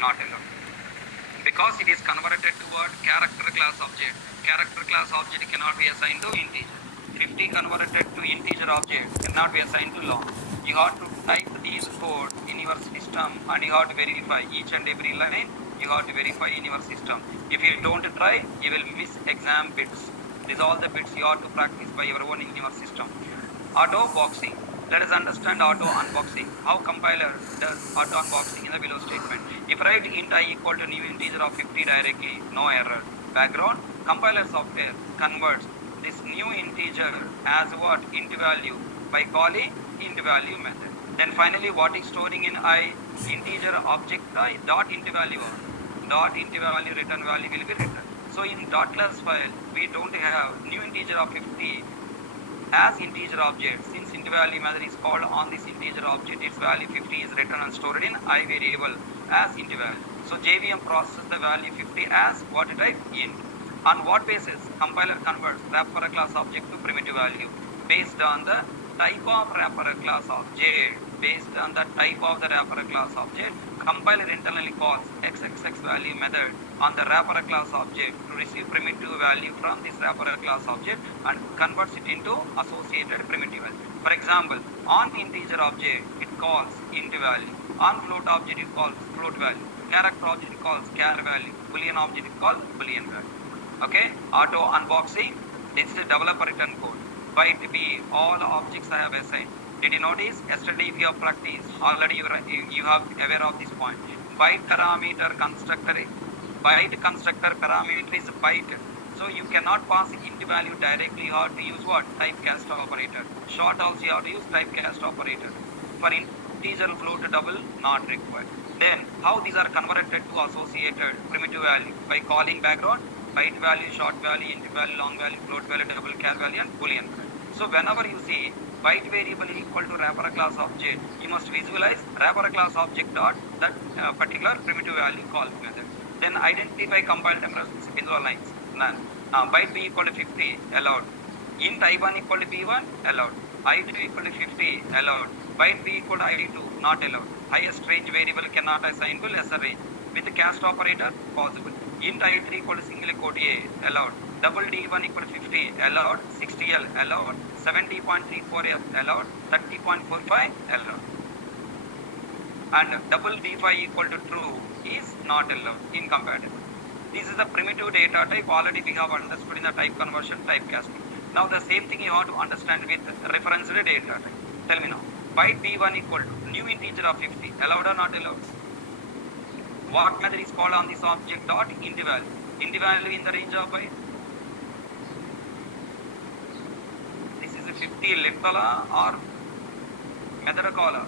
not allowed. Because it is converted to what? Character class object. Character class object cannot be assigned to integer. 50 converted to integer object cannot be assigned to long. You have to type these code in your system and you have to verify each and every line. You have to verify in your system. If you don't try, you will miss exam bits. These are all the bits you have to practice by your own in your system. Auto boxing. Let us understand auto unboxing. How compiler does auto unboxing in the below statement. If write int I equal to new integer of 50 directly, no error. Background, compiler software converts this new integer as what? Int value by calling int value method. Then finally what is storing in I? Integer object I dot int value. Dot int value return value will be written. So in dot class file we don't have new integer of 50 as integer object. Since int value method is called on this integer object, its value 50 is written and stored in I variable as int value. So JVM processes the value 50 as what type? Int. On what basis? Compiler converts wrapper class object to primitive value based on the type of wrapper class object. Based on the type of the wrapper class object, compiler internally calls XXX value method on the wrapper class object to receive primitive value from this wrapper class object and converts it into associated primitive value. For example, on integer object it calls int value, on float object it calls float value, character object it calls char value, boolean object it calls boolean value. Okay, auto unboxing. This is a developer written code. Byte B, all objects I have assigned. Did you notice? Yesterday if you have practiced, already you have aware of this point. Byte parameter constructor, byte constructor parameter is byte. So you cannot pass int value directly. You have to use what? Typecast operator. Short also you have to use typecast operator. For integer float double, not required. Then how these are converted to associated primitive value? By calling background, byte value, short value, int value, long value, float value, double, char value and boolean value. So whenever you see byte variable equal to wrapper class object, you must visualize wrapper class object dot that particular primitive value call method. Then identify compiled numbers visual lines. None. Byte b equal to 50 allowed. Int I1 equal to b1 allowed. I2 equal to 50 allowed. Byte b equal to I2 not allowed. Highest range variable cannot assign to lesser range. With the cast operator possible. Int I3 equal to single quote A allowed. Double D1 equal to 50 allowed. 60L allowed. 70.34F allowed. 30.45 allowed. And double D5 equal to true is not allowed, incompatible. This is the primitive data type. Already we have understood in the type conversion, typecasting. Now the same thing you have to understand with referenced data type. Tell me now. Byte B1 equal to new integer of 50 allowed or not allowed? What method is called on this object dot int value? Int value in the range of byte. This is a 50 lintala or method caller.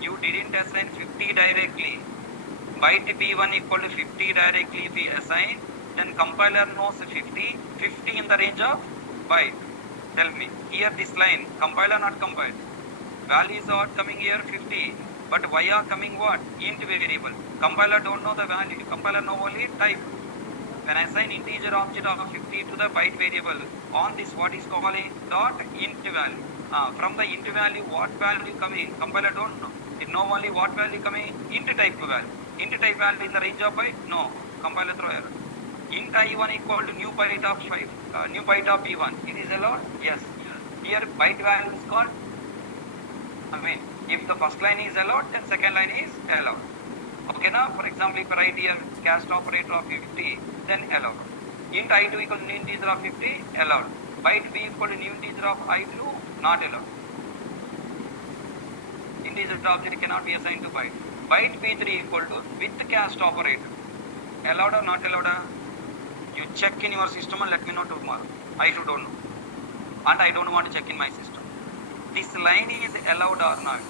You didn't assign 50 directly. Byte b1 equal to 50 directly if we assign, then compiler knows 50 in the range of byte. Tell me, here this line, compiler not compiled. Values are coming here 50. But why are coming what? Int variable. Compiler don't know the value. Compiler know only type. When I assign integer object of 50 to the byte variable, on this what is calling dot int value. From the int value, what value coming? Compiler don't know. It know only what value coming? Int type value. Int type value in the range of byte? No. Compiler throw error. Int I1 equal to new byte of 5. New byte of B1. It is allowed? Yes. Here byte value is called. If the first line is allowed, then second line is allowed. Okay now, for example, if I write here cast operator of 50, then allowed. Int I2 equal to new integer of 50, allowed. Byte b equal to new integer of I2, not allowed. Integer object cannot be assigned to byte. Byte b3 equal to with cast operator. Allowed or not allowed? You check in your system and let me know tomorrow. I too don't know. And I don't want to check in my system. This line is allowed or not?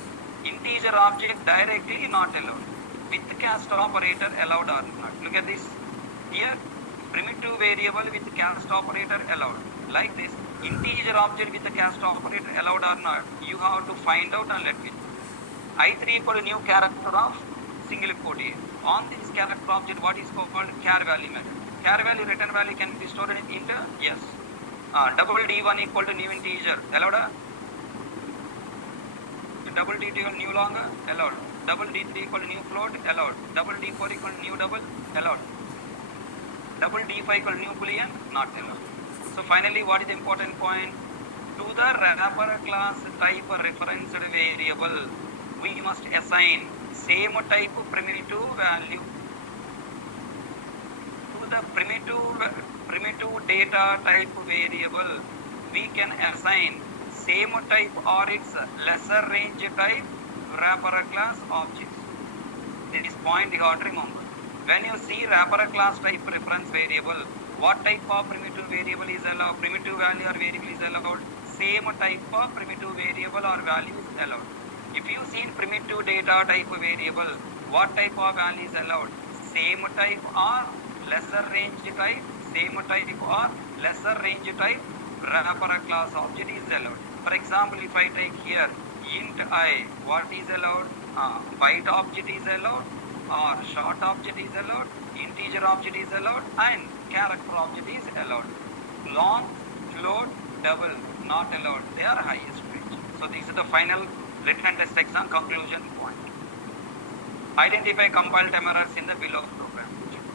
Integer object directly not allowed. With cast operator allowed or not? Look at this. Here primitive variable with cast operator allowed. Like this, integer object with the cast operator allowed or not? You have to find out and let me know. I3 equal to new character of single quote A. On this character object, what is called char value method. Char value return value can be stored in int? Yes. Double D1 equal to new integer allowed? Double D equal new long allowed. Double D3 equal to new float, allowed. Double D4 equal to new double, allowed. Double D5 equal to new boolean, not allowed. So finally, what is the important point? To the wrapper class type referenced variable, we must assign same type primitive value. To the primitive data type variable, we can assign same type or its lesser range type wrapper class objects. This point you have to remember. When you see wrapper class type reference variable, what type of primitive variable is allowed? Primitive value or variable is allowed? Same type of primitive variable or value is allowed. If you see primitive data type variable, what type of value is allowed? Same type or lesser range type? Same type or lesser range type wrapper class object is allowed. For example, if I take here int I, what is allowed? Byte object is allowed, or short object is allowed, integer object is allowed, and character object is allowed. Long, float, double not allowed. They are highest range. So this is the final written test exam conclusion point. Identify compile time errors in the below program.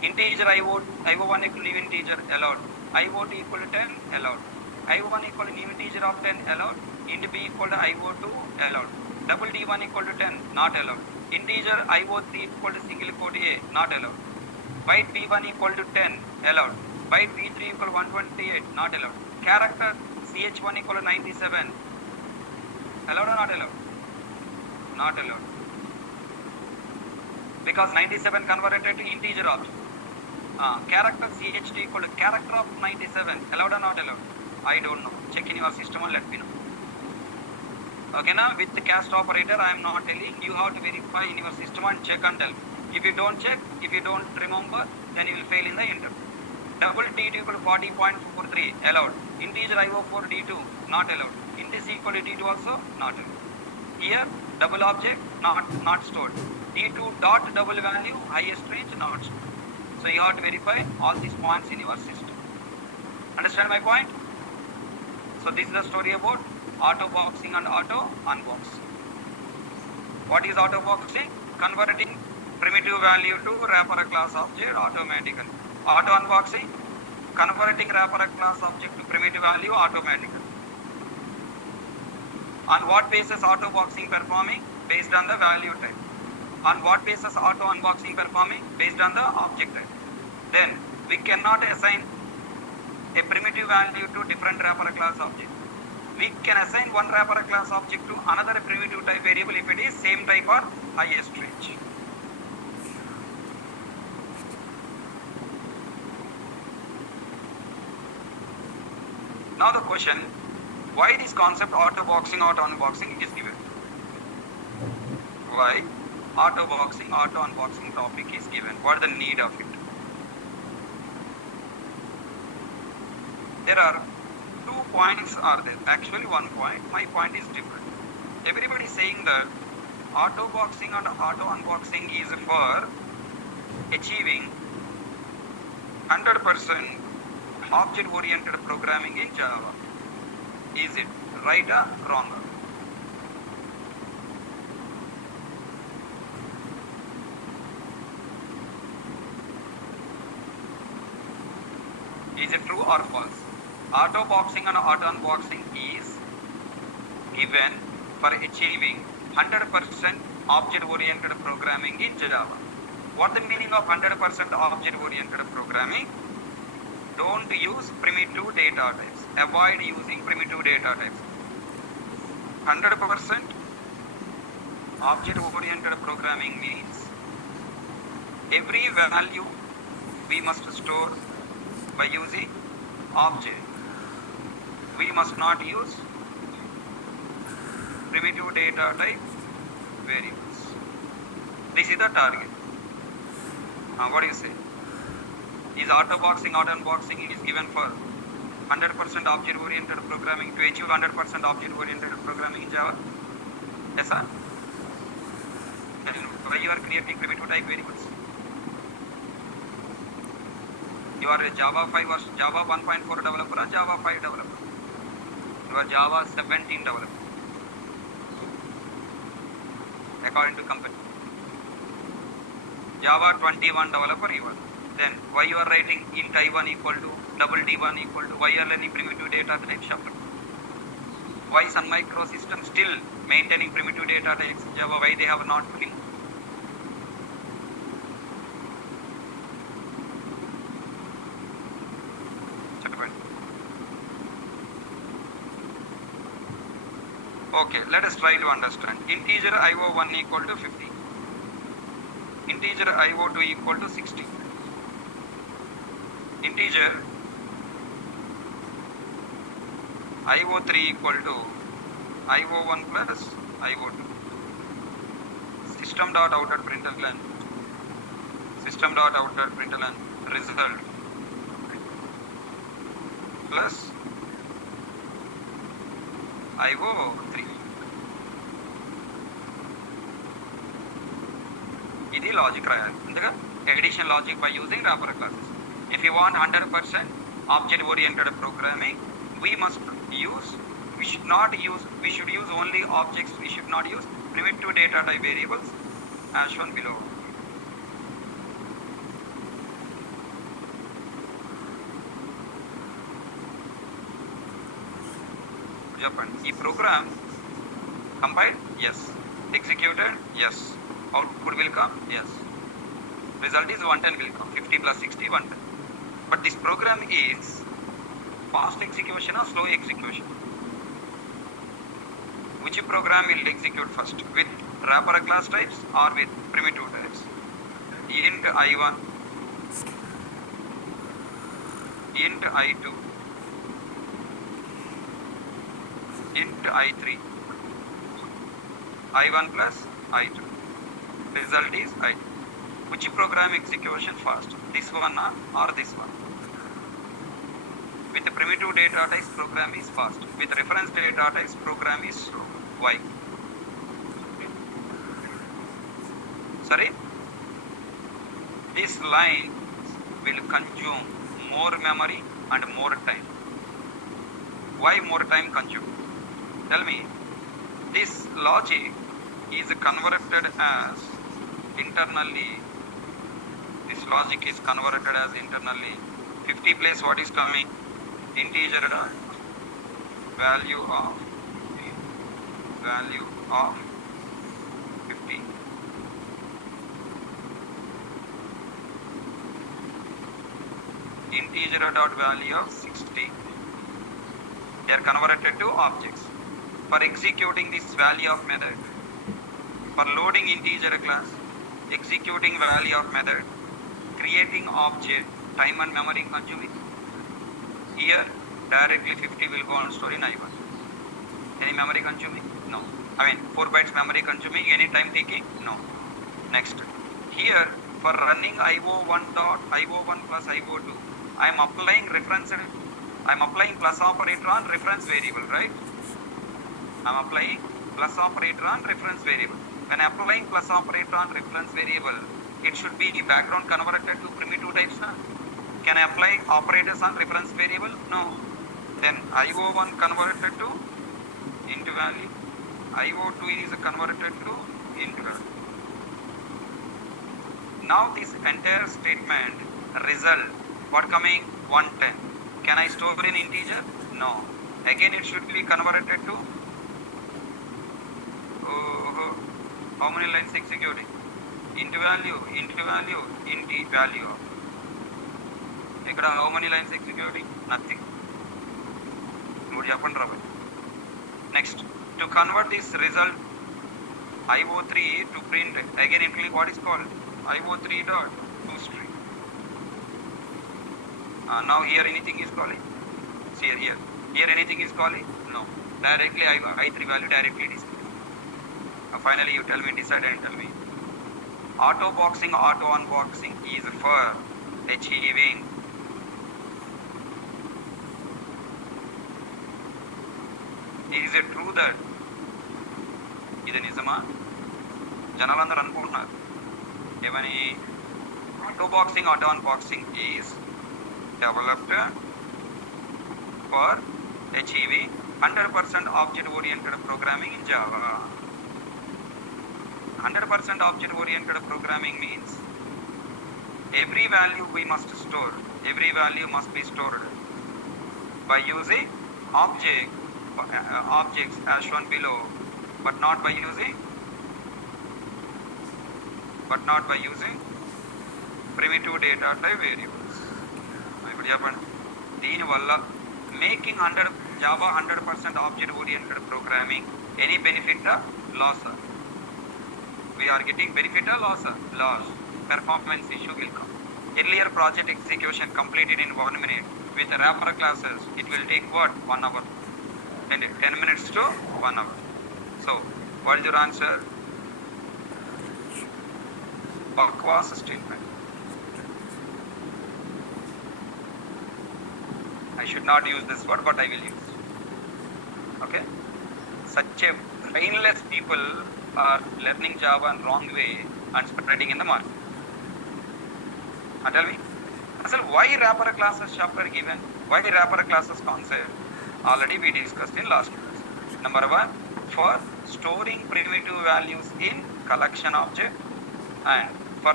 Integer IO1 equal to new integer allowed. IO2 equal to 10 allowed. IO1 equal to new integer of 10 allowed. Int B equal to IO2 allowed. Double D1 equal to 10 not allowed. Integer IO3 equal to single quote A not allowed. Byte B1 equal to 10 allowed. Byte B3 equal to 128 not allowed. Character CH1 equal to 97 allowed or not allowed? Not allowed. Because 97 converted to integer object. Character CH2 equal to character of 97 allowed or not allowed? I don't know. Check in your system and let me know. Okay, now with the cast operator, I am not telling. You have to verify in your system and check and tell. If you don't check, if you don't remember, then you will fail in the interview. Double D2 equal to 40.43 allowed. Integer IO4 D2 not allowed. Int is equal to D2 also not allowed. Here double object not stored. D2 dot double value highest range not stored. So you have to verify all these points in your system. Understand my point? So this is the story about auto boxing and auto unboxing. What is auto boxing? Converting primitive value to wrapper class object automatically. Auto unboxing, converting wrapper class object to primitive value automatically. On what basis auto boxing performing? Based on the value type. On what basis auto unboxing performing? Based on the object type. Then we cannot assign a primitive value to different wrapper class object. We can assign one wrapper class object to another primitive type variable if it is same type or highest range. Now the question, why this concept auto boxing, auto unboxing is given? Why auto boxing, auto unboxing topic is given? What is the need of it? There are 2 points are there. Actually 1 point. My point is different. Everybody is saying that auto boxing and auto unboxing is for achieving 100% object oriented programming in Java. Is it right or wrong? Is it true or false? Auto boxing and auto unboxing is given for achieving 100% object oriented programming in Java. What the meaning of 100% object oriented programming? Don't use primitive data types. Avoid using primitive data types. 100% object oriented programming means every value we must store by using object. We must not use primitive data type variables. This is the target. What do you say? Is auto boxing, auto unboxing, it is given for 100% object oriented programming to achieve 100% object oriented programming in Java? Yes, sir? Then why you are creating primitive type variables? You are a Java 5 or Java 1.4 developer or Java 5 developer? You are Java 17 developer according to company. Java 21 developer you are. Then why you are writing int I1 equal to double D1 equal to, why you are learning primitive data types chapter? Why Sun Microsystems still maintaining primitive data types in Java? Why they have not removed? Okay, let us try to understand. Integer IO1 equal to 50. Integer IO2 equal to 60. Integer IO3 equal to IO1 plus IO2. System dot out at println. System dot out at println result plus IO3. ఇది logic రాయాలి అందుగా addition logic by using wrapper classes. If you want 100% object oriented programming, we should use only objects. We should not use primitive data type variables as shown below. చెప్పండి, ఈ programme compiled? Yes. Executed? Yes. Output will come? Yes. Result is 110 will come. 50 plus 60, 110. But this program is fast execution or slow execution? Which program will execute first? With wrapper class types or with primitive types? Int I1, int I2, int I3, I1 plus I2. Result is I2. Which program execution fast? This one or this one? With primitive data types program is fast. With reference data types program is slow. Why? Sorry? This line will consume more memory and more time. Why more time consumed? Tell me. This logic is converted as internally. This logic is converted as internally. 50 place what is coming? Integer dot value of 50. Integer dot value of 60. They are converted to objects. For executing this value of method, for loading integer class, executing value of method, creating object, time and memory consuming. Here directly 50 will go on store in I1. Any memory consuming? No. 4 bytes memory consuming, any time taking? No. Next. Here for running IO1 plus IO2, I am applying plus operator on reference variable, right? I am applying plus operator on reference variable. When applying plus operator on reference variable, it should be background converted to primitive types. Can I apply operators on reference variable? No. Then IO1 converted to int value. IO2 is converted to int value. Now this entire statement result, what coming? 110. Can I store in integer? No. Again it should be converted to how many lines executing? Int value, int value. Ikkada how many lines executing? Nothing. Next, to convert this result IO3 to print, again include what is called IO3 dot toString. Now here anything is calling. See here anything is calling? No. Directly I3 value directly display. Finally you tell me, decide and tell me. Auto unboxing is for achieving is it true that ఇది నిజమా? జనాలందరూ అనుకుంటున్నారు ఏమని? auto unboxing is developed for achieving 100% object oriented programming in Java. 100% object oriented programming means every value we must store. Every value must be stored by using objects as shown below, but not by using primitive data type variables. ఇప్పుడు చెప్పండి, దీనివల్ల making Java 100% object oriented programming, any benefit or loss? We are getting benefit or loss? Loss. Performance issue will come. Earlier project execution completed in 1 minute. With wrapper classes, it will take what? 1 hour. 10 minutes to 1 hour. So, what is your answer? Bakwas statement. I should not use this word, but I will use. Okay? Such a brainless people are learning Java in wrong way and spreading in the market. Tell me, why wrapper classes chapter given? Why wrapper classes concept? Already we discussed in last class. Number 1, for storing primitive values in collection object, and for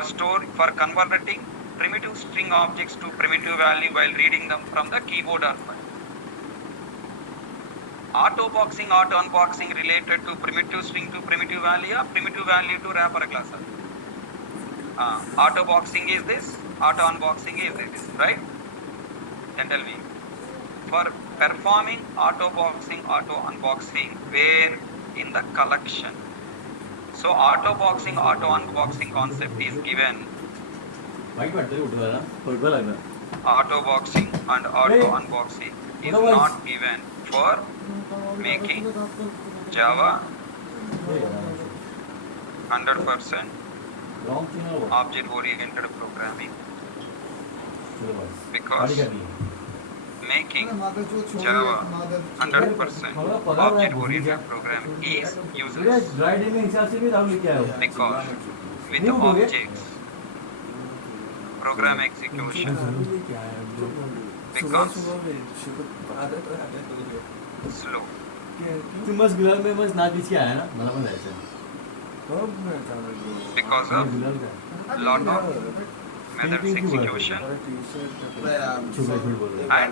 converting primitive string objects to primitive value while reading them from the keyboard or file. Auto boxing, auto unboxing related to primitive string to primitive value, or primitive value to wrapper class? Auto boxing is this, auto unboxing is this, right? Then tell me, for performing auto boxing, auto unboxing, where in the collection? So auto boxing, auto unboxing concept is given. Auto boxing and auto unboxing is not given for making Java 100% object oriented programming, because making Java 100% object oriented programming is useless, because with objects program execution becomes slow. तू मस्त गुलाल में मस्त नाच बीच के आया ना, मला पण जायचं. Because of lot of methods execution and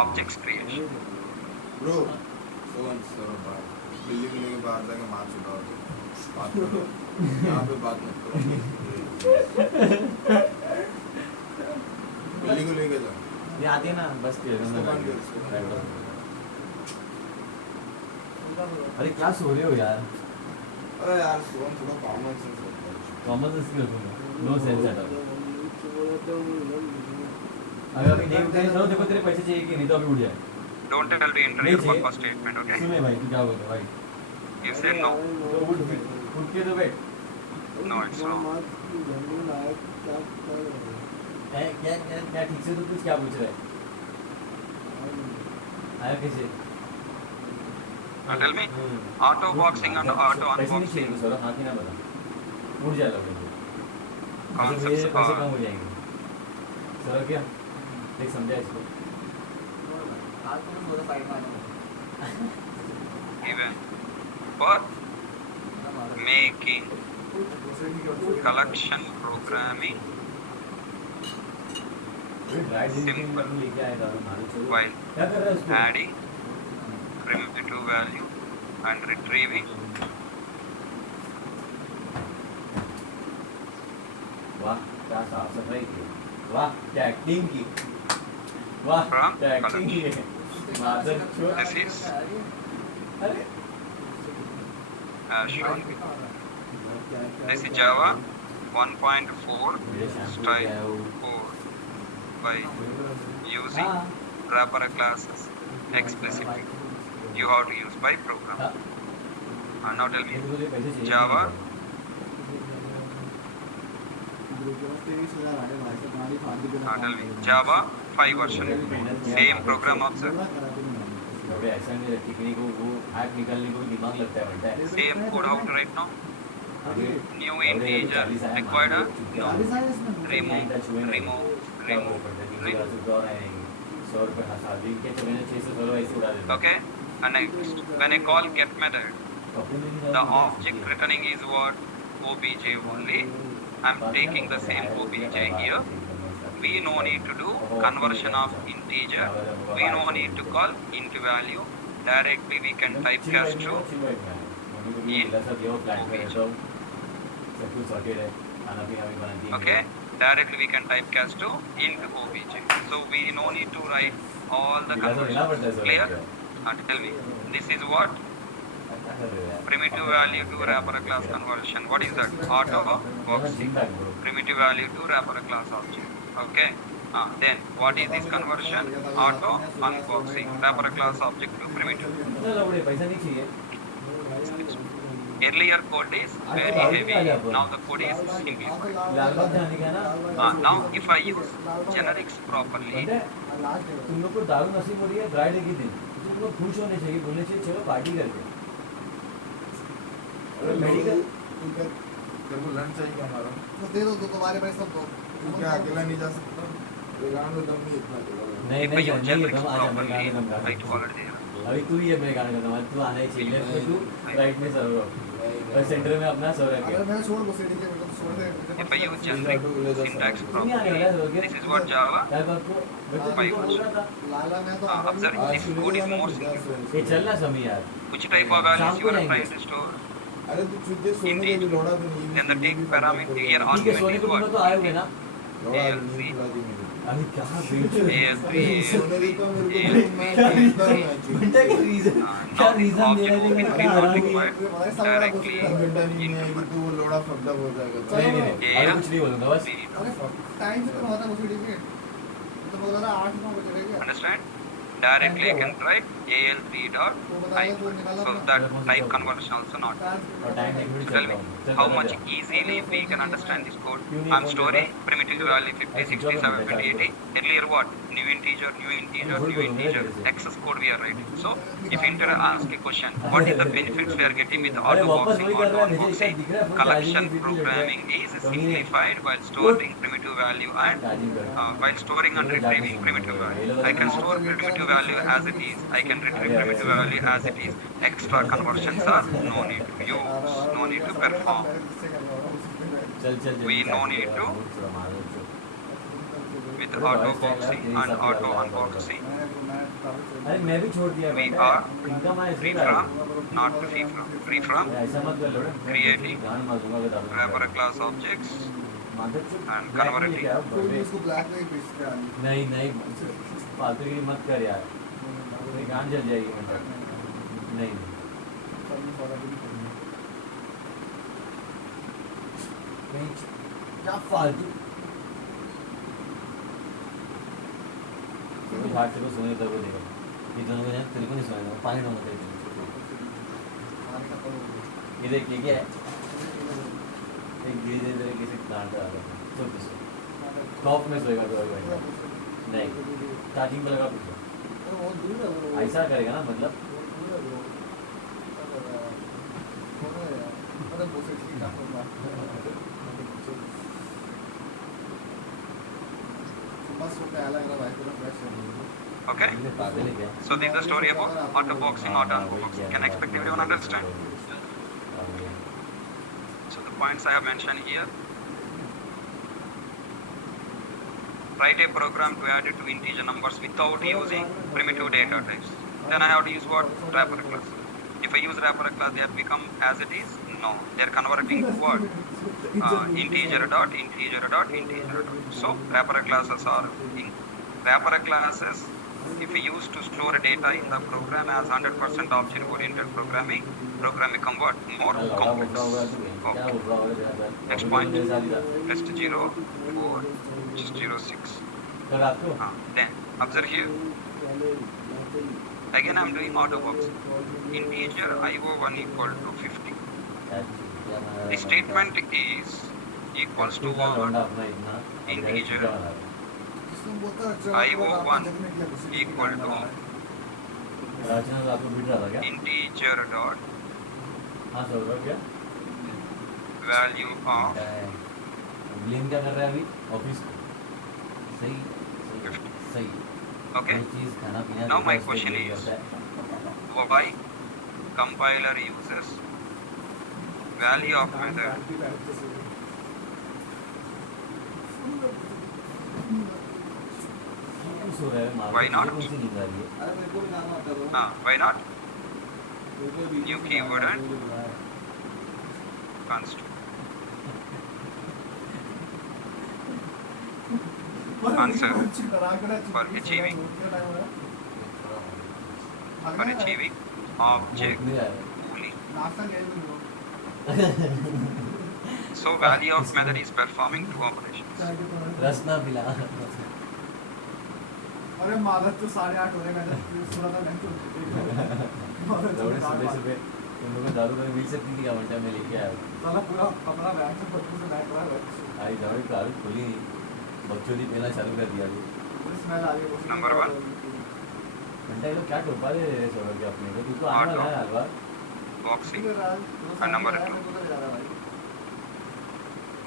objects creation. Bro, बिल्ली को लेके बाहर जाके मार छुड़ाओ, बात करो, यहाँ पे बात मत करो. बिल्ली को लेके जाओ. ये आती है ना बस के अरे क्लास हो रहे हो यार. अरे यार सोहन थोड़ा कॉमन सेंस रखो. कॉमन सेंस क्यों रखूंगा? No sense at all. अगर अभी नहीं उठाए तो देखो तेरे पैसे चाहिए कि नहीं, तो अभी उठ जाए. Don't tell the enter your purpose statement, okay? सुने भाई, तू क्या बोल रहा है भाई? You said no. तो उठ के तो बैठ. No, it's wrong. क्या ठीक से तो कुछ क्या पूछ रहा है? आया कैसे? Tell me, auto boxing and auto पैसे नहीं unboxing चाहिए सर, हाँ कि ना बता. उठ जाए लोग. concepts पैसे are कम हो जाएंगे. सर क्या? देख समझा इसको. given for making collection programming simple while adding primitive value and retrieving वाह क्या साफ सफाई की, वाह क्या एक्टिंग की, वाह From क्या एक्टिंग की है. मादर चोर. this is अरे as shown below. This is Java 1.4 style 4 by using wrapper classes explicitly. You have to use by program. And now tell me, Java Java 5 version, same program observe, थोड़े ऐसा नहीं टिकने को वो हैक निकालने को दिमाग लगता है बेटा. same code how to write now. New integer required, no. Remove. Okay. And next, when I call get method, the object returning is what? Obj only. I'm taking the same obj here. We no need to do conversion of integer. We no need to call int value. Directly we can typecast to int obj. Okay, directly we can typecast to int obj. So we no need to write all the conversions. Clear? Tell me, this is what? Primitive value to wrapper class conversion. What is that? Auto boxing. Primitive value to wrapper class object. Okay. Then what is this conversion? Auto unboxing. Wrapper class object to primitive. Earlier code is very heavy. Now the code is simplified. Now if I use generics properly, तुम लोग को दारू नसीब हो रही है dry day के दिन, तुम लोग खुश होने चाहिए, बोलने चाहिए चलो पार्टी करके। मेडिकल तेरे को लंच चाहिए हमारा, तो दे दो तुम्हारे भाई सब दो। तू क्या अकेला नहीं जा सकता? वेगान में दम नहीं इतना चला। नहीं if I नहीं use नहीं generics तुम आज properly, अमेरिका में I told you. अभी तू ही अमेरिका में करना, तू आना ही चाहिए, लेफ्ट में तू राइट में सर्व हो और सेंटर में अपना सर्व अगर है। मैं छोड़ बस इनके मतलब छोड़ दे। If I use generic syntax properly, this is what Java. यार आपको Five बोल रहा था लाला मैं तो Observe, this code is more simple. ये चलना समी यार Which type of values you are trying to store? अरे तू तुझे सोने के लिए लौड़ा तो नहीं। Then the take parameter here ठीक है, argument सोने is को तुम लोग तो what? आए होगे ना? लौड़ा तो नहीं बुला दी मेरे। अभी कहाँ बेच AL3, सोने देता मेरे को AL3, घंटा के रीजन क्या रीजन दे रहे थे object मैं is कहाँ not हरामी required directly घंटा नहीं आएगी तो वो लौड़ा फकड़ा हो जाएगा। नहीं नहीं नहीं अभी कुछ नहीं बोलूँगा बस अरे टाइम से तो होता है मुझे ठीक है। तो बोला था 8-9 बजे रहेगा। understand? Directly I can write AL3 dot type. So that type conversion also not. और टाइम एक मिनट Tell चल me, रहा how हूँ much easily we can understand this code? I'm storing primitive value 50, 60, 70, 80. Earlier what? New integer, excess code we are writing. So if Inter asks a question, what is the benefits we are getting with auto boxing, auto unboxing? Collection programming is simplified while storing primitive value and while storing and retrieving primitive value. I can store primitive value as it is. I can retrieve primitive value as it is. Extra conversions are no need to use, no need to perform. चल चल We no need to with auto boxing and auto unboxing. अरे मैं भी छोड़ दिया We are free from, not free from ऐसा मत कर लो creating गान मार दूंगा बता दूंगा wrapper class objects and कोई converting. इसको ब्लैक में ही बेचते हैं। नहीं नहीं फालतू की मत कर यार मेरी गान जल जाएगी मतलब नहीं नहीं क्या फालतू घाट से को सोने तक को देखो ये दोनों को तेरे को नहीं सोने पानी ना होता ये देखिए क्या है एक धीरे धीरे किसी प्लांट आ रहा है टॉप में सोएगा तो नहीं चार्जिंग पे लगा पूछो ऐसा करेगा ना मतलब Okay? पागल है क्या So this is the story about auto boxing, auto unboxing. Can I expect everyone understand? So the points I have mentioned here. Write a program to add it to integer numbers without using primitive data types. Then I have to use what? Wrapper class. If I use wrapper class, they have become as it is? No. They are converting to what? Integer dot. So wrapper classes are wrapper classes. If we use to store data in the program as 100% object-oriented programming, become what? More complex. Okay. Next point. Rest 0, 4, 06. कल आपको Then observe here. Again I am doing auto box. Integer IO1 equal to 50. The statement is equals to what? Integer IO1 equal to राजना तो आपको bit रहा था क्या integer dot हाँ सौरभ क्या value of blame क्या कर रहा है अभी ऑफिस सही सही okay. कोई चीज खाना पीना Now my देखा, उसको question blame is करता है। why compiler uses value of method सो रहा है मार Why not? कौन सी नींद आ रही है अरे मेरे को भी गाना आता है Why not? मेरे को भी New keyword and const. Answer. For achieving. For achieving object नहीं आया pooling. नाश्ता ले लो So value of method is performing two operations. रस ना पिला अरे मादर तो 8:30 हो रहे मैंने सुना था नहीं दौड़े सुबह सुबह तुम लोग दारू का मिल सकती थी क्या घंटा में लेके आया साला पूरा अपना बैग से बच्चों से बैग रहा है आई दौड़ी दारू खोली नहीं बच्चों ने पीना चालू कर दिया जी पूरी स्मेल आ रही है Number one. घंटा ये लोग क्या टोपा दे रहे हैं सौरभ के अपने को तू तो आने वाला है हर बार Boxing. और number two.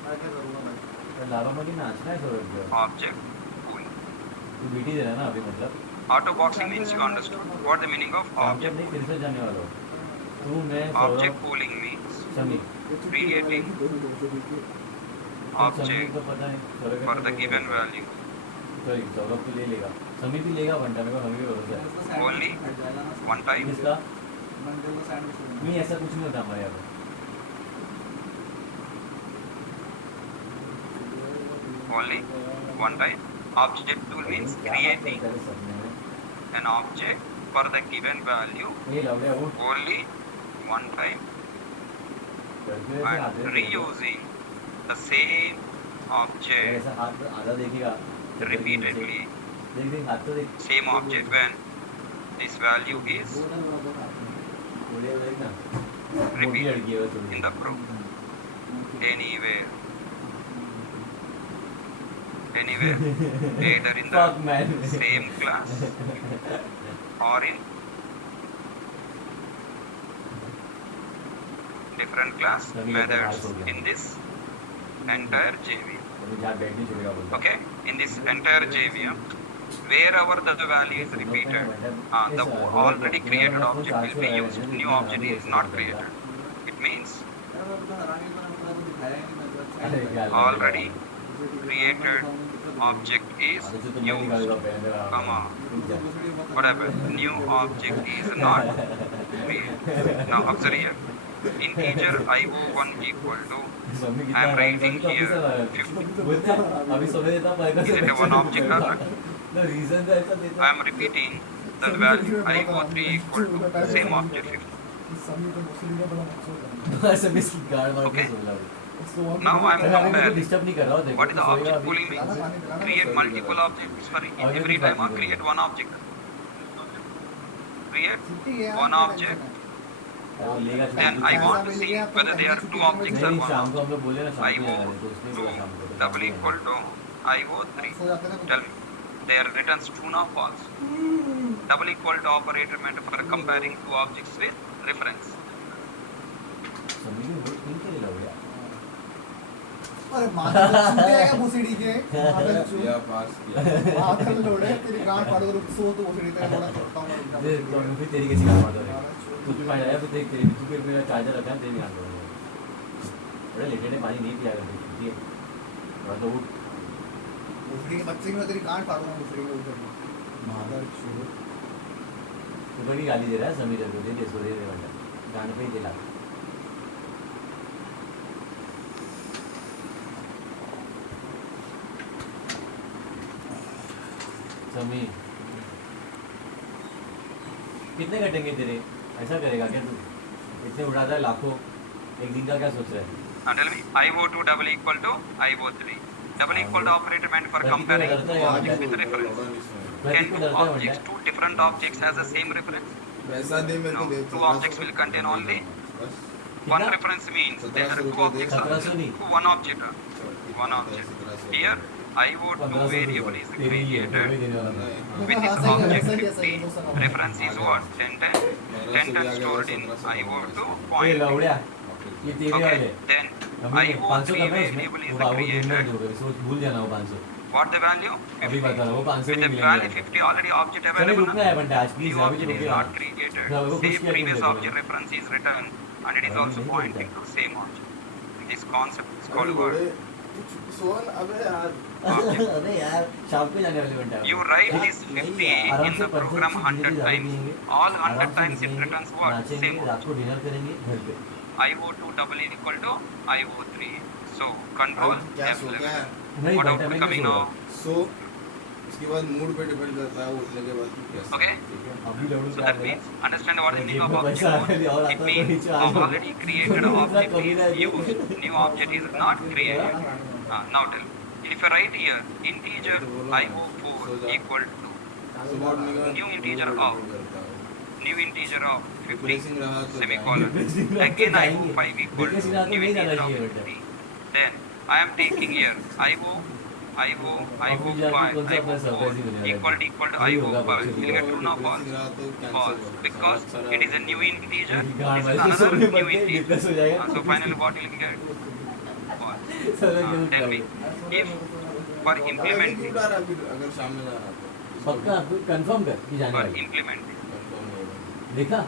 मैं क्या करूंगा भाई लाभा मगी नाचना है सौरभ के Object pooling. तू बीटी दे रहा है ना अभी मतलब Auto boxing means you understood what the meaning of काम object. नहीं फिर से जाने वाला हो तू मैं Object सौरभ pooling means समी creating समी object को पता है Saurabh for the given value. Sorry Saurabh तो ले लेगा समी भी लेगा घंटा मेरे को समी भी भरोसा है Only one time. किसका मंडे को सैंडविच नहीं ऐसा कुछ नहीं होता हमारे यहाँ पे Only one time. Object tool means creating पहले सपने में an object for the given value ये लवड़े वो only one time करके ऐसे and आते हैं reusing the same object ऐसा हाथ आधा देखेगा repeatedly. देख देख हाथ तो देख Same object when this value is बढ़िया देख ना मोटी repeated लड़की है वो थोड़ी in the probe anywhere either in Fuck, the man. same class or in different class Sami का तो हाल methods हो गया। in this entire JVM. अभी जहाँ बैठ नहीं छोड़ेगा बोलता Okay, in this entire JVM, wherever the value is repeated, the already created object will be used. New object is not created. It means अरे क्या already created object is अरे जो तो मैं used. निकालूंगा पहले Come on. What happened? New object is not created. Now observe here. Integer IO1 equal to mummy I am writing here 50. बोलते अभी समय देता पर Is it a one object or not? ना रीजन तो ऐसा देता I am repeating the value IO3 equal to same object 50. समी तो मुस्लिम का बड़ा मकसद ऐसे मिस की गार्ड मार के Okay. सोला Now I am अरे अभी तो comparing. डिस्टर्ब नहीं कर रहा हूँ देखो What is the सोएगा object अभी। pooling means? Create multiple objects for every time or create one object. Create one object. वो लेगा Then I want to see whether there are two objects or नहीं one शाम को object. हम लोग बोले ना शाम को जाना है तो उसने IO2 बोला शाम को तो double equal to IO3. सो जाते हैं Tell me. Their returns true or false. Double equal to operator meant for comparing two objects with reference. सभी को वोट नहीं करेगा भैया अरे मादर छूटे है मुसीडी के मादर किया छूट पास किया मादर लोड़े तेरी गांड फाड़ दो सो तो मुसीडी तेरा बड़ा छोड़ता हूं दे तो मैं फिर तेरी कैसी काम मारता है तू भी पाया है तो देख तेरी तू फिर मेरा चार्जर रखा है तेरी हाथ में बड़े लेटे पानी नहीं पिया करते ठीक है और तो वो मुसीडी के बच्चे में तेरी गांड फाड़ूंगा मुसीडी के ऊपर मादर छूट तो बड़ी गाली दे रहा है समीर को दे सो दे वाला गाने पे ही दिला समीर कितने कटेंगे तेरे ऐसा करेगा क्या तू इतने उड़ाता है लाखों एक दिन का क्या सोच रहा है Now tell me, IO2 double equal to IO3. Double equal to operator meant for comparing two objects with reference. Can two objects, two different objects has the same reference? पैसा दे मेरे No, को दे two objects will contain only बस one reference means there are two objects are 1700 नहीं one object. One object. Here, IO2 variable is created with its object 50. Reference is what? 1010. 1010 stored in IO2 ये point. लौड़िया ये तेरे वाले Okay, then अभी 500 IO3 करना है उसमें variable is वो वो created. ढूंढना है सोच भूल जाना वो 500 What the value? अभी बता रहा हूँ वो 500 With नहीं the value मिलेंगे 50 already object चलो available. रुकना है बंटा आज प्लीज New अभी तो object is रुकिए not created. हाँ, वो कुछ Same किया previous तुमने object reference is written and it is हाँ, also नहीं pointing बोलता। to same object. This concept is अरे called घोड़े what? सोहन अबे यार object. अरे यार शाम को जाने वाली घंटा You write this नहीं 50 यार, आराम in से the program 100 times. All 100 times it returns what? नाचेंगे Same रात को डिनर करेंगे घर पे IO2 double equal to IO3. So control क्या सो F11. क्या है? नहीं What घंटा output में coming नहीं now? सो इसके बाद मूड पे डिपेंड करता है उठने के बाद तू कैसा Okay. ठीक है? अभी W So that means understand what is the meaning of जेब में object पैसा mode? आने और It आता तो means नीचे आ जाओ already created इतना object कमी ना is है used. New object is not created. Now tell. If I write here integer IO4 equal to So what meaning New integer of new integer of 50 Depressing रहा तो semicolon. Depressing रहा तो Again जाएंगे। IO5 equal to Depressing रहा तो new नहीं जाना integer of चाहिए बेटा। 50. Then I am taking here office जाके कौन सा अपना IO4 surprise ही होने वाला है। equal to वही होगा IO5. बच्चे Will को। get true now false? रहा तो cancel False. होगा। Because सारा it is a new integer. मेरी This गांड is वाली another सोने new मत दे, integer. डिप्रेस हो जाएगा। So finally what will we get? False. साला क्यों Tell me. If for अबे अभी क्यों implementing उठा रहा है फिर अगर शाम में जाना तो पक्का कंफर्म कर कि जाने for वाली implementing कंफर्म नहीं होगा। देखा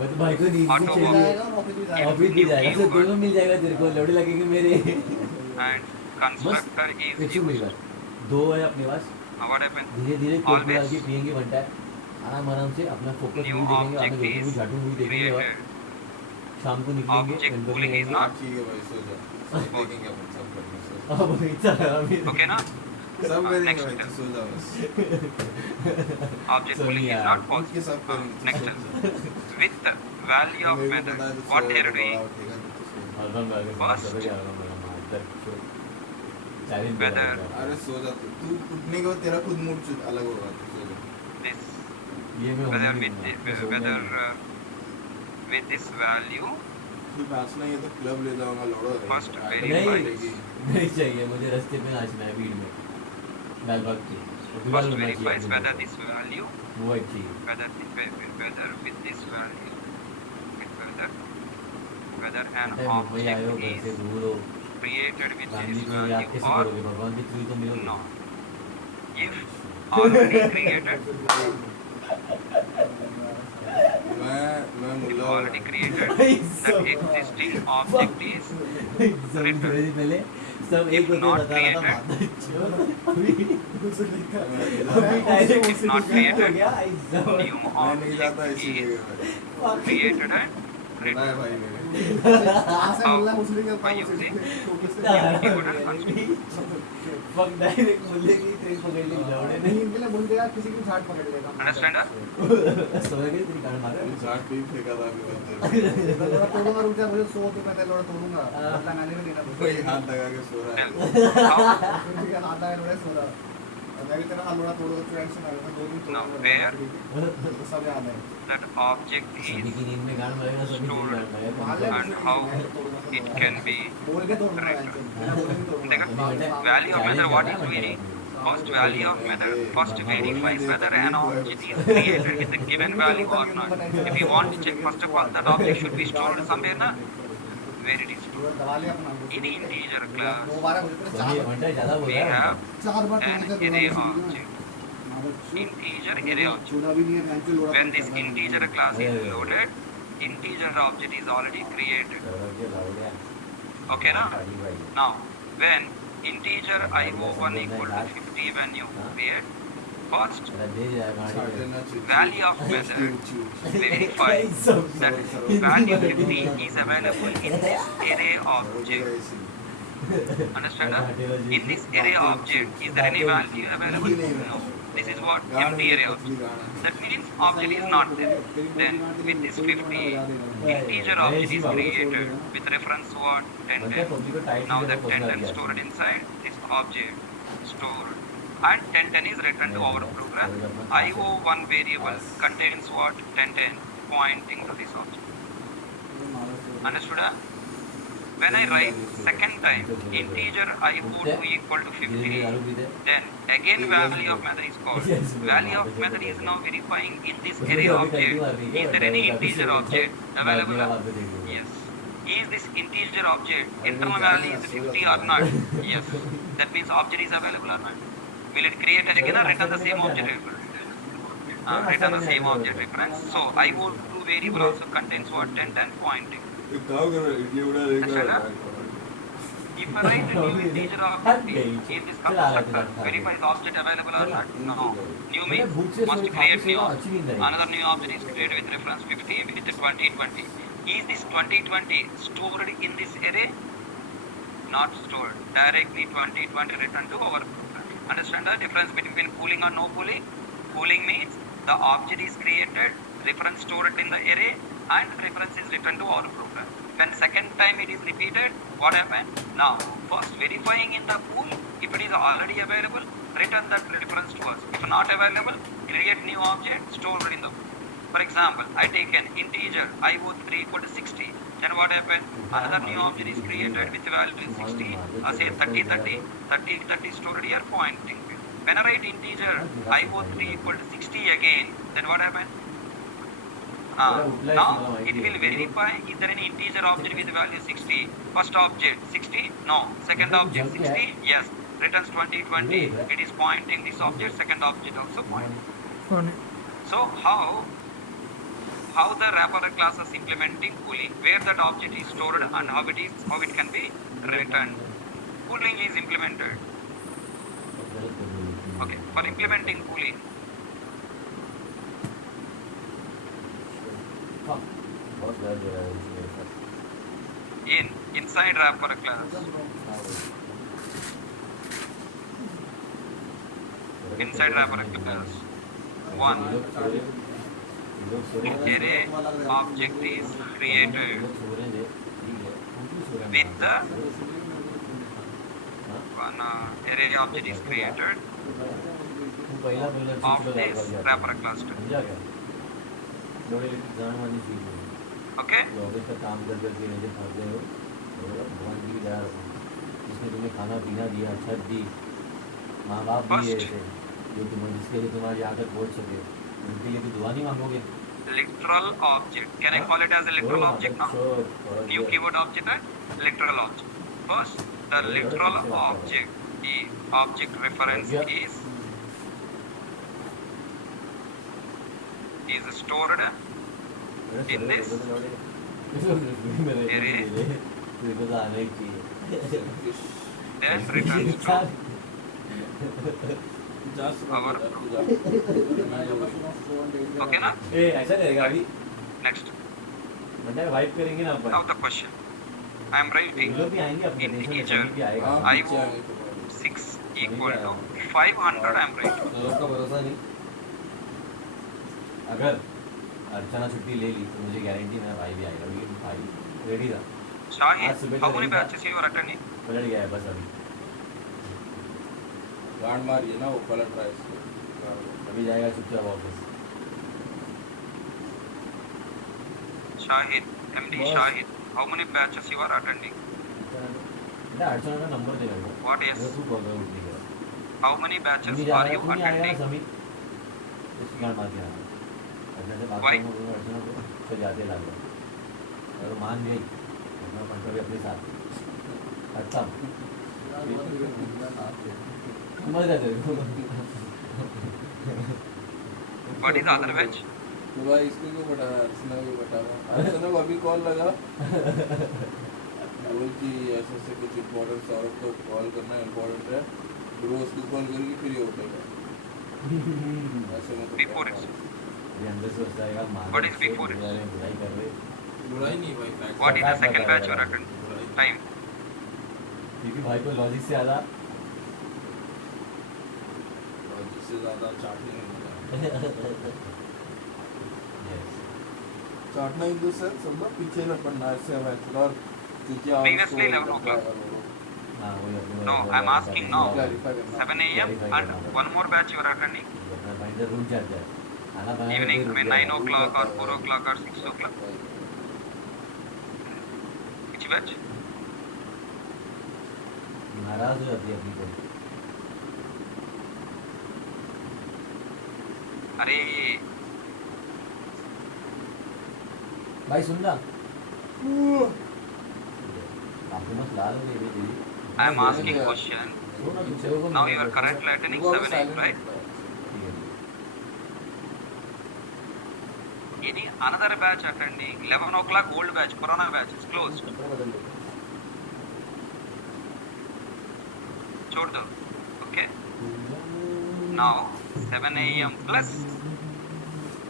मैं तो भाई को नींद Auto से work. चाहिए जाएगा और ऑफिस भी जाएगा ऑफिस भी जाएगा तो दोनों मिल जाएगा तेरे को लोड़ी लगेगी मेरे and constructor is कुछ used. मिलेगा दो है अपने पास What happens? धीरे धीरे कोट Always डाल के पियेंगे वन टाइम आराम आराम से अपना फोकस new मूवी देखेंगे object अपने दोस्तों की is झाटू मूवी देखेंगे और created. शाम को निकलेंगे Object इनको pooling is मिलेंगे not- ठीक है भाई सो जा सब देखेंगे अपन सब करेंगे सो जा। अब इतना अभी Okay ना? सब करेंगे next भाई step. तू सो जा बस Object So, pooling is yeah. not false. उनके सब करेंगे Next तू सो जा। With the value of मेरे को method, पता है तू what सो they are जा, doing, बड़ा उठेगा तो तू सो जा। एल्बम गा के First, सब के एल्बम बना मार चैलेंज whether अरे सो जा तू उठने के बाद तेरा खुद मूड अलग होगा तू सो जा। this ये मैं whether होने with नहीं the, दूंगा, मैं whether सोने नहीं with this value तू नाचना है तो क्लब ले जाऊंगा लौड़ो First, आगे very नहीं नहीं चाहिए मुझे रास्ते पे नाचना है भीड़ में लाल बाग की और दीवार first में नाचिए verifies अपने whether को। this value वो अच्छी है whether with this value whether an अरे मुंबई आए हो object घर से is दूर हो created with गांधी this को याद value कैसे or करोगे भगवान की थ्रू तो मिलोगे not. If already created, मैं if मुल्ला already created, भाई that सब existing object is सब थोड़ी देर पहले सब एक होते not बता रहा था created. माता चोर अभी मैं डायरेक्ट If not created, हो गया आई सब new नहीं जाता object इसीलिए is created and मैं written. भाई मेरे कहाँ से मुल्ला मुस्लिम के By pass using fuck direct बोले कि ट्रेन पकड़ ली लौड़े ने नहीं इनके लिए बोल दिया किसी की झाट पकड़ लेगा Understand? सोए गए तेरी गाड़ मारे झाट भी फेंका था अभी बंदे लोड़ा तोड़ूंगा रुक जा मुझे 100 रुपए पहले लोड़ा तोड़ूंगा बदला गाने में देना कोई हाथ लगा के सो रहा है Tell how फिर के हाथ लगा लोड़ा सो रहा और मैं भी तेरा हाथ लोड़ा तोड़ूंगा तो टेंशन आ रहा 2 दिन Now, तोड़ूंगा where तो सब याद है that object सभी is की नींद में गाड़ मारेगा सभी Stored. नींद मारेगा and how it can be बोल के तोड़ूंगा ऐसे बिना बोले नहीं तोड़ूंगा देखा value of method what is varying first value of method first verifies whether an object is created with the given value or not if you want to check first of all that object should be stored somewhere na where it is stored लोड़ा दबा लिया अपना in integer class दोबारा मुझे तेरे सभी चार घंटा ज्यादा बोल we रहा है have 4 बार an तोड़ के array दोबारा object integer array object चूड़ा भी नहीं है मैं लोड़ा when this integer class is loaded integer object is already created okay na now when integer io1 equal to 50 when you create first दे जाएगा साढ़े ना value of method verify that value 50 is available in this array object understand in this array object is there any value available no this is what empty array object that means object is not there then with this 50 integer object is created with reference what 10 now that 10 stored inside this object stored and 10 is returned to our program io1 variable contains what 10 pointing to this object understood when I write second time integer io2 equal to 50 then again value of method is called value of method is now verifying in this array object is there any integer object available yes is this integer object internal value is 50 or not yes that means object is available or not will it create again or return the same object return the same object reference so io2 variable also contains what 10 pointing एक काम करो इडली उड़ा देगा If I write a new integer object in this constructor, verify the object available or not? No. New means must create new object. Another new object is created with reference 50 with 2020. Is this 2020 stored in this array? Not stored. Directly 2020 returned to our program. Understand the difference between pooling or no pooling? Pooling means the object is created, reference stored in the array, and reference is returned to our program. When second time it is repeated, what happened? Now, first verifying in the pool, if it is already available, return that reference to us. If not available, create new object stored in the pool. For example, I take an integer io3 equal to 60. Then what happened? Another new object is created with value 60. I say 30 stored here pointing. When I write integer io3 equal to 60 again, then what happened? Now it will verify is there any integer object with value 60. First object 60, no. Second object 60, yes. Returns 2020. It is pointing this object. Second object also pointing. So how the wrapper class is implementing pooling, where that object is stored and how it can be returned. Pooling is implemented. Okay, for implementing pooling, inside wrapper class, inside wrapper class, one array object is created with the one array object is created of this wrapper cluster. Okay? काम कर करके मुझे फंस गए हो भगवान की दया रखो जिसने तुम्हें खाना पीना दिया छत दी माँ बाप दिए ऐसे जो तुम्हें जिसके लिए तुम्हारी आदत पहुँच सके उनके लिए तो दुआ नहीं मांगोगे. Literal object. Can I call it as a literal object now? New keyword object and literal object. First, the literal object, the object reference is stored in this array. Then returns to our okay na? ऐसा रहेगा अभी Next. मतलब wipe करेंगे ना अपन Now the question. I am writing लोग भी आएंगे अपने integer भी आएगा io6 equal to 500. I am writing. लोग का भरोसा नहीं. अगर अर्चना छुट्टी ले ली तो मुझे गारंटी मेरा भाई भी आएगा लेकिन भाई रेडी था. Shahid, how many batches you are attending? पलट गया है बस अभी गांड मारिए ना वो पलट रहा है इसको. अभी जाएगा चुपचाप office. Shahid, MD Shahid, how many batches you are attending? बेटा अर्चना का नंबर दे मेरे को. What is? तू कॉल कर उठने का. How many batches नहीं जा are रहा you तू नहीं आएगा ना attending? समीर. इसकी गांड मार के आना. अर्चना से बात Why? करना होगा अर्चना को फिर जाते लग गया. अगर मान गई अपना पंटर भी अपने साथ. अच्छा. मर जाते हो. What is the other batch? तो भाई इसको क्यों बता रहा है? अर्चना को बता रहा है. अर्चना को अभी कॉल लगा बोल कि ऐसे ऐसे कुछ इम्पोर्टेंट सौरभ को कॉल करना इम्पोर्टेंट है. फिर वो उसको कॉल करेगी फिर ये उठेगा. ऐसे मतलब Before it. ये अंदर से सोचता है यार मार. What is before it? बुराई कर रहे. बुराई नहीं भाई fact. What is the second batch you are attending? Time. क्योंकि भाई को लॉजिक से ज़्यादा जिससे ज़्यादा चाटने नहीं मिला. चाटना इन द सेंस समझो पीछे न पड़ना ऐसे हम ऐसे और क्योंकि आप Previously 11 o'clock. हाँ वही अपने No, I am asking now. Clarify करना. 7 a.m. and one more batch you are attending. अपना भाई रुक जाता है. खाना बनाने Evening में में 9 o'clock or 4 o'clock or 6 o'clock. Which batch? नाराज हो जाती है अपनी कोई. अरे भाई सुन ना. आपको मत ला लो ये दीदी. I am asking question. सुनो तुम सेव को. Now you are currently attending 7 a.m. right? Any another batch attending 11 o'clock old batch corona batch is closed. छोड़ दो. Okay. Now 7 a.m. plus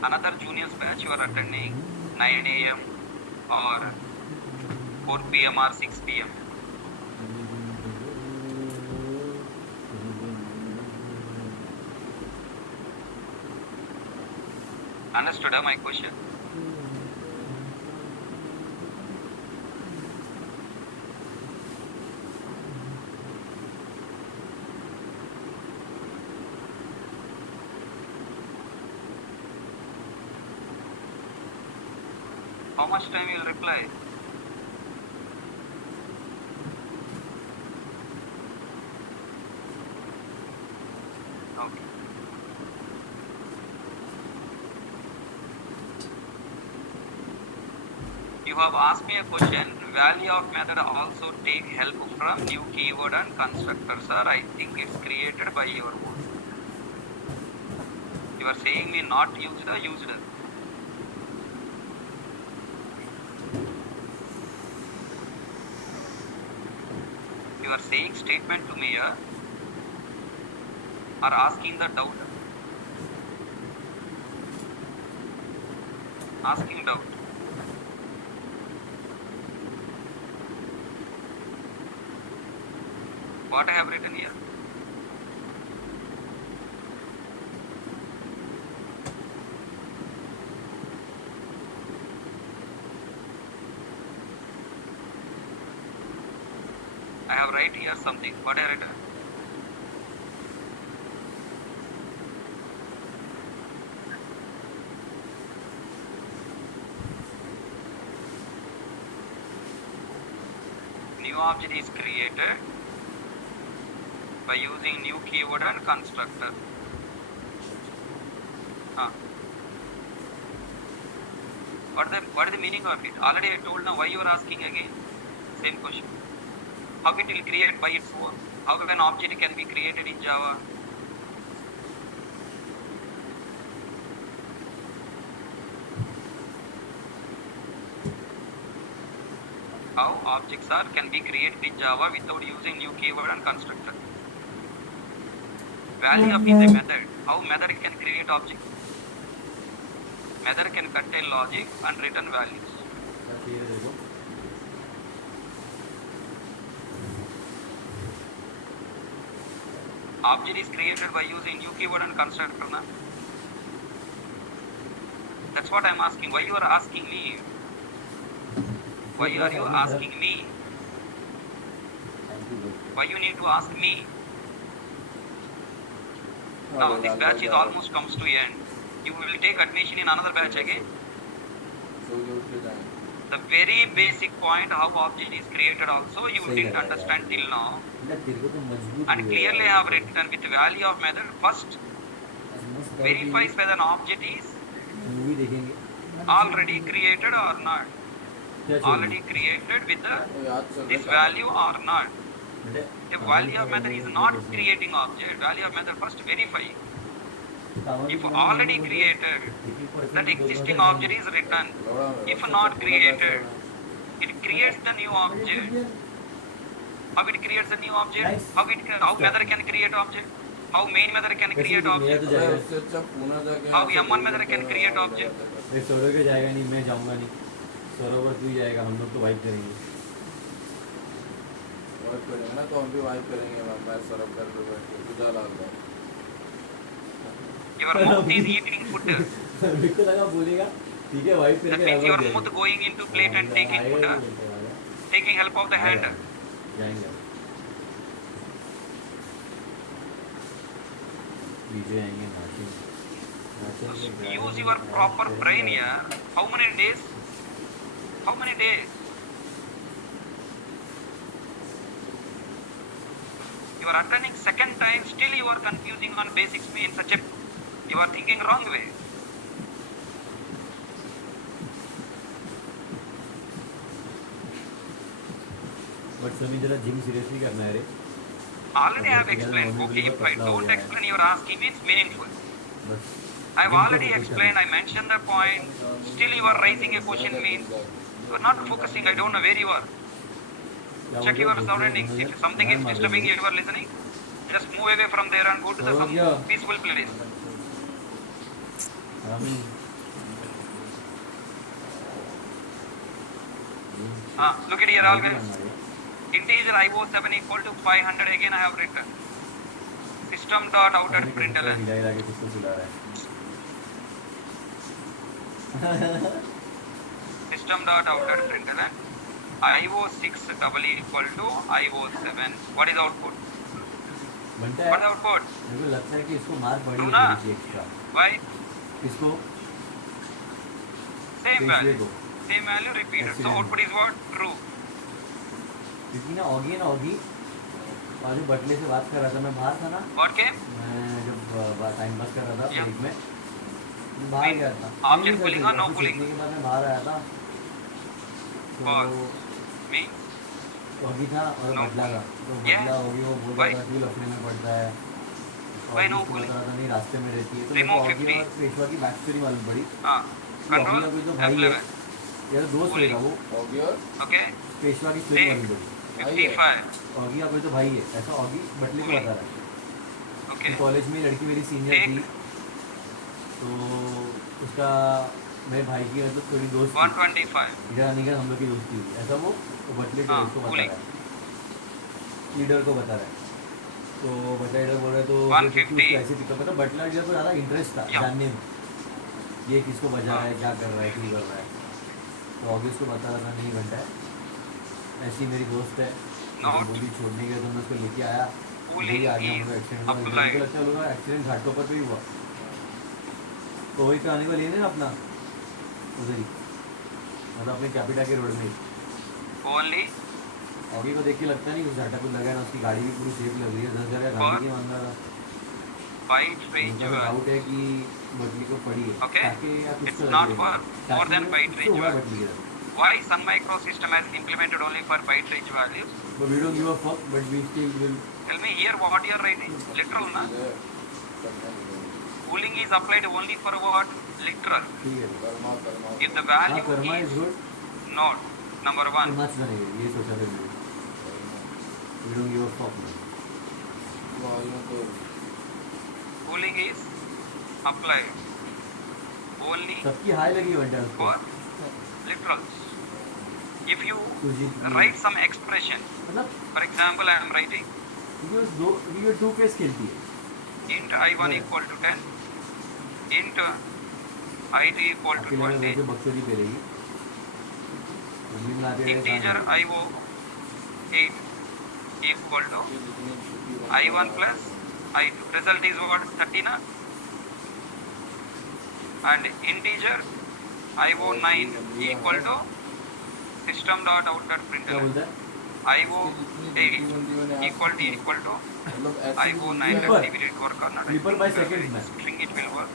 another juniors batch you are attending 9 a.m. or 4 p.m. or 6 p.m. Understood my question? How much time you will reply? Okay. You have asked me a question. Value of method also take help from new keyword and constructor, sir. I think it's created by your own. You are saying me not used or used? You are saying statement to me or asking the doubt? Asking doubt. What I have written here? I have write here something. What I written? New object is created by using new keyword and constructor. What is the meaning of it? Already I told. Now why you are asking again? Same question. How it will create by its own? How an object can be created in Java? How objects can be created in Java without using new keyword and constructor? Value of is a method. How method can create object? Method can contain logic and return values. Object is created by using new keyword and constructor. Na? That's what I'm asking. Why you are asking me? Why are you asking me? Why you need to ask me? Now this batch is almost comes to end. You will take admission in another batch again. The very basic point how object is created also you didn't understand till now. And clearly I have written with value of method first verifies whether an object is already created or not. Already created with this value or not. The value of method is not creating object. Value of method first verify. If already created, that existing object is returned. If not created, it creates the new object. How it creates a new object? How method can create object? How main method can create object? How M1 method can create object? मैं सौरभ के जाएगा नहीं, मैं जाऊंगा नहीं, सौरभ और तू ही जाएगा, हम लोग तो वाइप करेंगे। वाइप करेंगे ना, तो हम भी वाइप करेंगे। मैं सौरभ कर दूंगा, गुजार आऊंगा। Your mouth is eating food. मेरे को लगा बोलेगा ठीक है वाइप करके। That means your mouth going into plate and taking food, taking help of the hand. जाएंगे। वीडियो आएंगे नाचेंगे। Use your proper brain here. How many days? How many days? You are attending second time, still you are confusing on basics in such a, you are thinking wrong way. But सभी जरा gym seriously करना है रे। Already I have explained. Okay, if I don't explain, you are asking me, it's meaningful. I have already explained, I mentioned the point. Still you are raising a question means you are not focusing. I don't know where you are. Check your surroundings. If something is disturbing you, you are listening. Just move away from there and go to the Oh, some yeah. peaceful place. Look at here all guys. Integer IO7 equal to 500 again I have written. System dot out at println. हिला हिला के किसको सुला रहा है System dot out at println. IO6 double equal to IO7. What is output? बनता What is है output? मेरे को लगता है कि इसको मार पड़ी True है ना? थोड़ी सी एक्स्ट्रा Why? इसको Same पिछले value. को Same value repeated. So Accident. output is what? True. क्योंकि ना ऑगी और जो बटले से बात कर रहा था मैं बाहर था ना What came? मैं जब टाइम पास कर रहा था Yeah. ब्रेक में मैं बाहर Mean, गया था object cooling or no कुछ cooling? सीखने के बाद मैं बाहर आया था और? तो Me? ऑगी था और No बटला था तो Yeah. बटला ऑगी वो बोल Why? रहा था कि लफड़े में पड़ता है Why no ऑगी को cooling? बता रहा था नहीं रास्ते में रहती है तो मेरे को Remove ऑगी 50. और पेशवा की बैक स्टोरी मालूम पड़ी Ah. कि ऑगी Control का कोई जो भाई है F11. यार दोस्त Cooling. रहेगा वो हो गया Okay. पेशवा की स्टोरी Same. मालूम पड़ी 55. ऑगी का कोई तो भाई है ऐसा ऑगी बटले को Cooling. बता रहा है Okay. कॉलेज में लड़की मेरी सीनियर एक। थी तो उसका मेरे भाई की मतलब थोड़ी दोस्त थी 125. इधर आने के हम लोग की दोस्ती हुई ऐसा वो बटले को हाँ, उसको बता cooling. रहा है लीडर को बता रहा है तो बटला लीडर बोल रहा है तो 150. उसको ऐसे पिकअप मतलब बटला लीडर को ज़्यादा इंटरेस्ट था Yeah. जानने में ये किसको बजा रहा है हाँ. क्या कर रहा है क्यों कर रहा है तो ऑगी उसको बता रहा था नहीं घंटा है ऐसी मेरी दोस्त है Not. तो बोली छोड़ने के लिए तो मैं उसको लेके आया Cooling बोली, आज हम is लोग एक्सीडेंट applied. लगता है लोग एक्सीडेंट घाटों पर भी हुआ तो वही कहानी को लेने ना अपना उधर ही मतलब अपने कैपिटा के रोड में ही Only ऑगी को देख के लगता नहीं कुछ घाटा कुछ लगा है ना उसकी गाड़ी भी पूरी सेफ लग रही है 10,000 का गाड़ी की मांग रहा था byte range value. डाउट है कि बटली को पड़ी है Okay. ताकि या कुछ It's तो not लग for रही है। more than ताकि byte कुछ range तो हुआ value. बटली के साथ। Why Sun Micro system has implemented only for byte range values? But we don't give a fuck, but we still will. Tell me here what you are writing. Literal na? Cooling is applied only for what? Literal. ठीक है Karma Karma If the हाँ value Karma is is good not number one, much नहीं ये सोचा था मैंने we don't give a fuck man. मालूम तो cooling is applied only सबकी हाई लगी घंटा उसको for literals. If you तुझे write some expression, मतलब for example, I am writing ये टू फेस खेलती है int I1 equal to 10, int I2 equal to अकेले में 20, मुझे बक्सोरी पे रहेगी मम्मी में आते integer IO 8 equal to I1 plus I2. Result is what? 30 na? And integer IO 9 equal to system dot out dot क्या println. बोलता है IO 8 equal to मतलब IO 9 Flipper. that divided work or not. Flipper by seconds में String it will work.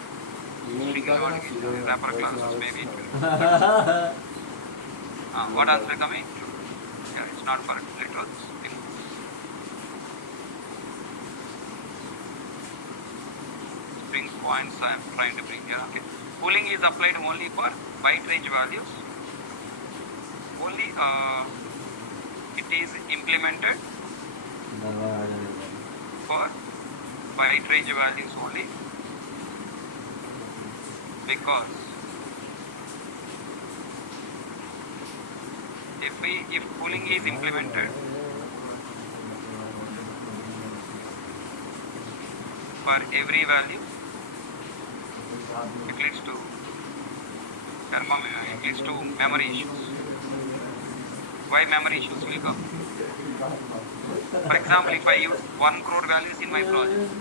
Even String का will ना work. Wrapper classes maybe it will. What answer coming? Yeah, it's not for literals. String points I am trying to bring here. Okay. Cooling is applied only for byte range values. Only it is implemented for byte range values only because if cooling is implemented for every value, it leads to memory issues. Why memory issues will come? For example, if I use 1 crore values in my project,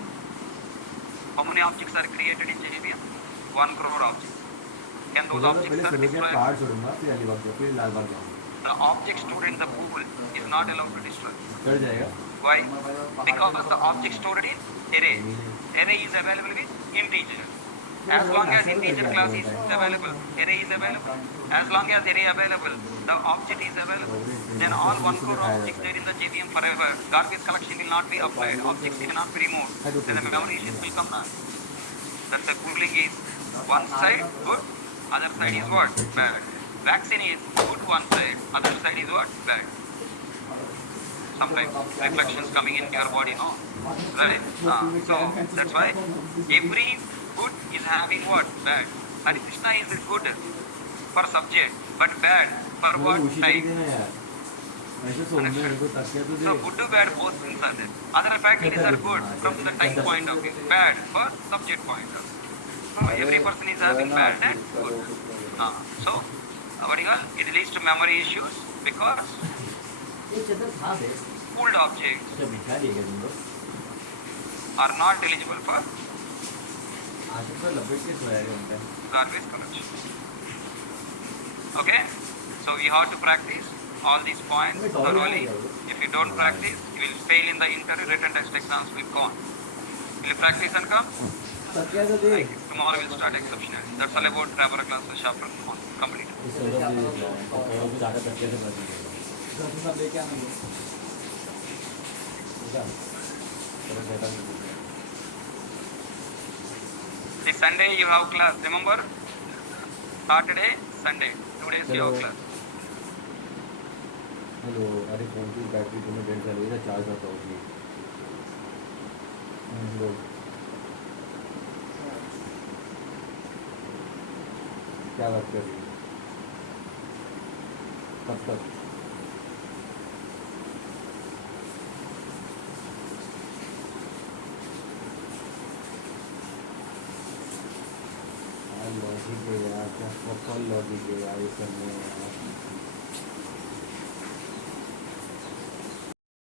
how many objects are created in JVM? 1 crore objects. Can those objects पहले are सुबह के destroyed? Card छोड़ूंगा फिर अलीबाग जाऊँ फिर लाल बाग जाऊँगा The object stored in the pool is not allowed to destroy. चढ़ जाएगा Why? Because the object stored in array. Array is available with integer. As long as integer class is available, array is available. As long as array available, the object is available. Then all 1 crore objects there in the JVM forever. Garbage collection will not be applied. Objects cannot be removed. Then the memory issues will come now. That's the cooling is one side good, other side is what? Bad. Vaccine is good one side, other side is what? Bad. Sometimes reflections coming into your body, no? right? So that's why every good is having what? Bad. Hare Krishna is good for subject, but bad for मेरे what? को उसी Time. तरीके ना यार ऐसे सोचने मेरे को तकिया तो दे So good to bad both things are there. Other faculties are good from the time point of view, bad for subject point of view. So every person is having bad and good. So what you call it leads to memory issues because ये चदर था बे pooled objects अच्छा बिठा दिए क्या तुम लोग are not eligible for आज तो लपेट के सोया है उनका garbage collection. Okay, so we have to practice all these points thoroughly. If you don't practice, you will fail in the interview. Written test exams will go on. Will you practice and come? तकिया तो दे Like, tomorrow we'll start exceptional. That's all about grammar classes, chapter 1 complete. इस लोग भी और कुछ आगे तकिया से कर दीजिए सब लेके आएंगे चलो बेटा This Sunday you have class. Remember, Saturday, Sunday. 2 days you have class. Hello अरे फोन की बैटरी तुम्हें डेढ़ साल हुई चार्ज आता होगी लोग क्या बात कर रही है कब तक लॉजिक है यार क्या प्रॉपर लॉजिक है यार ये करने यार